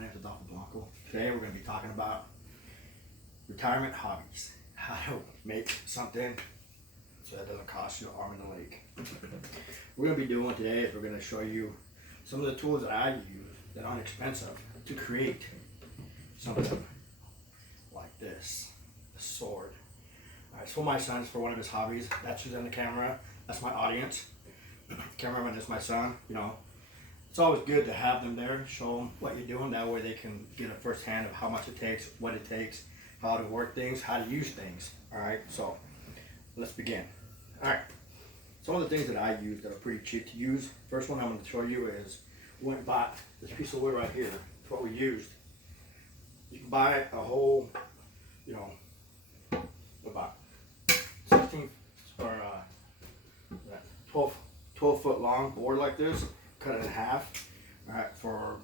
My name is Adolfo Blanco. Today we're going to be talking about retirement hobbies. How to make something so that doesn't cost you an arm and a leg. We're going to be doing today is we're going to show you some of the tools that I use that aren't expensive to create something like this, a sword. Alright, so my son's for one of his hobbies. That's who's in the camera. That's my audience. Cameraman is my son, you know. It's always good to have them there, show them what you're doing. That way they can get a first hand of how much it takes, what it takes, how to work things, how to use things. Alright, so let's begin. Alright, some of the things that I use that are pretty cheap to use. First one I'm going to show you is we went and bought this piece of wood right here. It's what we used. You can buy a whole, you know, about 16 or 12 foot long board like this. Cut it in half, all right, for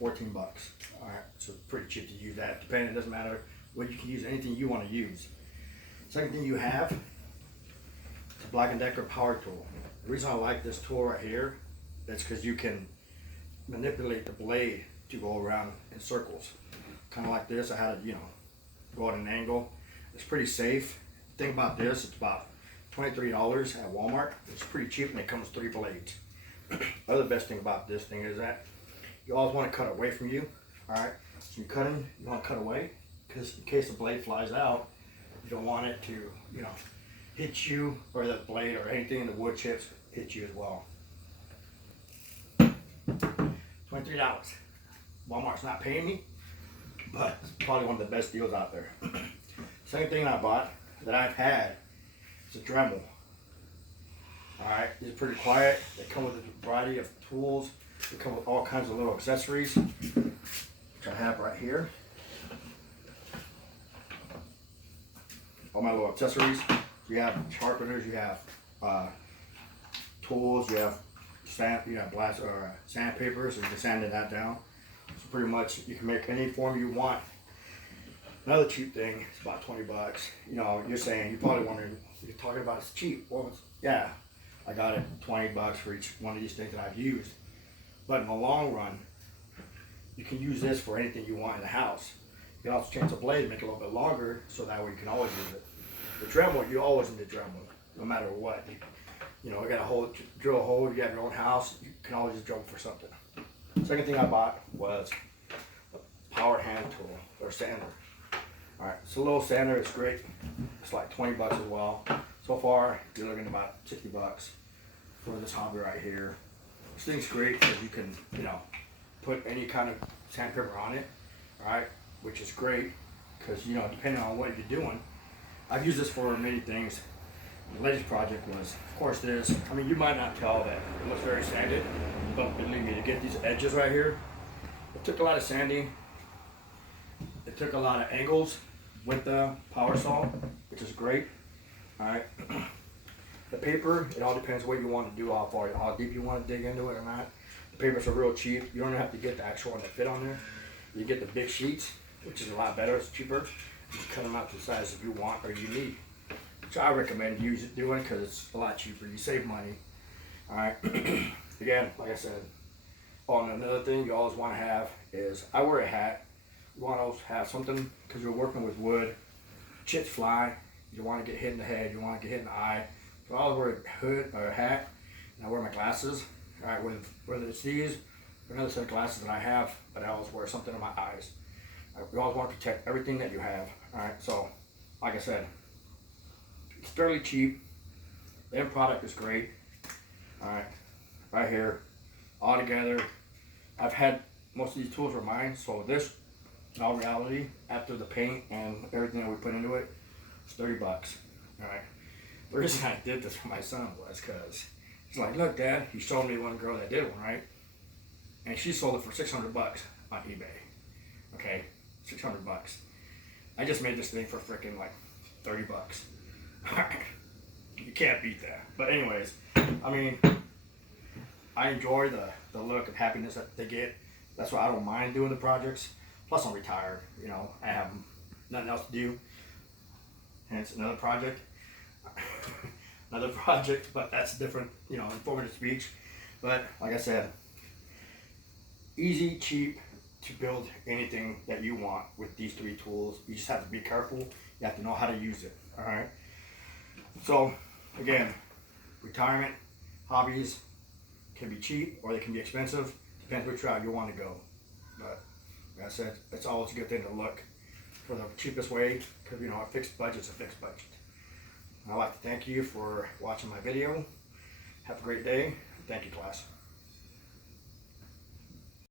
14 bucks. All right, so pretty cheap to use that. Depending, it doesn't matter what you can use, anything you want to use. Second thing you have, it's a Black & Decker power tool. The reason I like this tool right here is because you can manipulate the blade to go around in circles. Kind of like this. I had to, you know, go at an angle. It's pretty safe. The thing about this, it's about $23 at Walmart. It's pretty cheap and it comes 3 blades. Other best thing about this thing is that you always want to cut away from you. Alright, so you're cutting, you want to cut away because in case the blade flies out, you don't want it to, you know, hit you or the blade or anything in the wood chips hit you as well. $23. Walmart's not paying me, but it's probably one of the best deals out there. Second thing I bought that I've had is a Dremel. Alright, these are pretty quiet. They come with a variety of tools. They come with all kinds of little accessories, which I have right here. All my little accessories. You have sharpeners, you have tools, you have sand, you have blast or sandpaper, so you can sand that down. So pretty much you can make any form you want. Another cheap thing is about 20 bucks. You know, you're saying, you're probably wondering, you're talking about it's cheap. Well, yeah. I got it 20 bucks for each one of these things that I've used. But in the long run, you can use this for anything you want in the house. You can also change the blade, make it a little bit longer, so that way you can always use it. The Dremel, you always need a Dremel, no matter what. You know, you got a hole, drill a hole, you have your own house, you can always just Dremel for something. Second thing I bought was a power hand tool, or sander. Alright, so a little sander is great. It's like 20 bucks as well. So far, you're looking at about 60 bucks for this hobby right here. This thing's great because you can, you know, put any kind of sandpaper on it, alright, which is great because, you know, depending on what you're doing. I've used this for many things. The latest project was, of course, this. I mean, you might not tell that it looks very sanded, but believe me, to get these edges right here, it took a lot of sanding. It took a lot of angles with the power saw, which is great. Alright, the paper, it all depends what you want to do, how deep you want to dig into it or not. The papers are real cheap. You don't have to get the actual one that fit on there. You get the big sheets, which is a lot better, it's cheaper. You cut them out to the size that you want or you need. Which I recommend doing because it's a lot cheaper. You save money. Alright, again, like I said, and another thing you always want to have is, I wear a hat. You want to always have something because you're working with wood. Chips fly. You want to get hit in the head, you want to get hit in the eye. So I always wear a hood or a hat, and I wear my glasses. Alright, whether it's these or another set of glasses that I have, but I always wear something in my eyes. You always want to protect everything that you have. Alright, so like I said, it's fairly cheap. The end product is great. Alright, right here, all together. I've had most of these tools are mine, so this, in all reality, after the paint and everything that we put into it, it's 30 bucks. Alright. The reason I did this for my son was because he's like, look, Dad, he showed me one girl that did one, right? And she sold it for 600 bucks on eBay. Okay, 600 bucks. I just made this thing for freaking like 30 bucks. You can't beat that. But anyways, I mean, I enjoy the look of happiness that they get. That's why I don't mind doing the projects. Plus I'm retired, you know, I have nothing else to do. Hence another project. Another project, but that's different, you know, informative speech. But like I said, easy, cheap, to build anything that you want with these 3 tools. You just have to be careful. You have to know how to use it. All right. So again, retirement hobbies can be cheap or they can be expensive. Depends which route you want to go. But like I said, it's always a good thing to look for the cheapest way, because you know, a fixed budget's a fixed budget. I'd like to thank you for watching my video. Have a great day. Thank you, class.